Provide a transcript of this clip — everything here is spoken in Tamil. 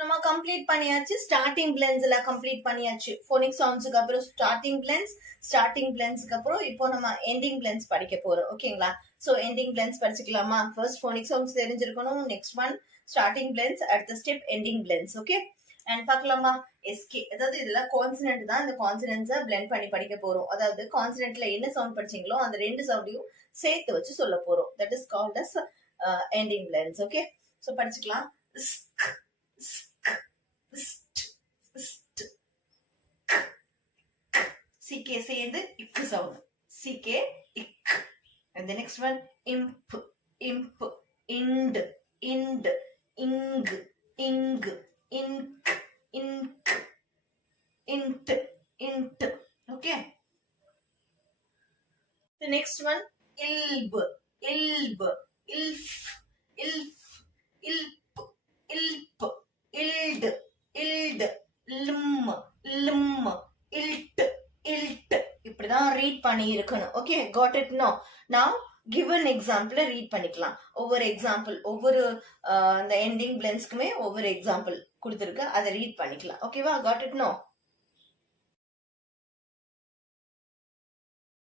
நம்ம கம்ப்ளீட் பண்ணியாச்சு. ஸ்டார்டிங் பிளென்ஸ் எல்லாம் கம்ப்ளீட் பண்ணியாச்சு. போனிக் சவுண்ட்ஸ்க்கு அப்புறம் ஸ்டார்டிங் பிளென்ஸ்க்கு அப்புறம் இப்போ நம்ம எண்டிங் பிளென்ஸ் படிக்க போறோம். ஓகேங்களா? சோ எண்டிங் பிளென்ஸ் படிச்சுக்கலாமா? ஃபர்ஸ்ட் போனிக் சவுண்ட்ஸ் தெரிஞ்சிருக்கணும். நெக்ஸ்ட் ஒன் ஸ்டார்டிங் பிளென்ஸ், அடுத்த step ending blends. Okay, and பார்க்கலாமா? எஸ்கே, அதாவது இதெல்லாம் கான்சனன்ட் தான். இந்த கான்சனன்ட்ஸை பிளெண்ட் பண்ணி படிக்க போறோம். அதாவது கான்சனன்ட்ல என்ன சவுண்ட் படிச்சீங்களோ அந்த ரெண்டு சவுண்டையும் சேர்த்து வச்சு சொல்ல போறோம். That is called as ending blends. Okay, so படிச்சுக்கலாம். CK சேர்ந்து இக்கு சவுண்ட். CK இக். And the next one imp, imp, ind, ind, ing, ing, ink, ink, int, int. Okay. The next one ilb, ilb, ilf, ilf, ilp, ilp, ild, ild, lim, lim, ilt, ilt. இப்படிதான் ரீட் பண்ணி இருக்கணும். Okay, got it? No. Now give an example read பண்ணிக்கலாம். ஒவ்வொரு எக்ஸாம்பிள், ஒவ்வொரு அந்த எண்டிங் பிளென்ஸ்க்குமே ஒவ்வொரு எக்ஸாம்பிள் கொடுத்துருக்கு, அதை ரீட் பண்ணிக்கலாம். ஓகேவா? God it? நோ.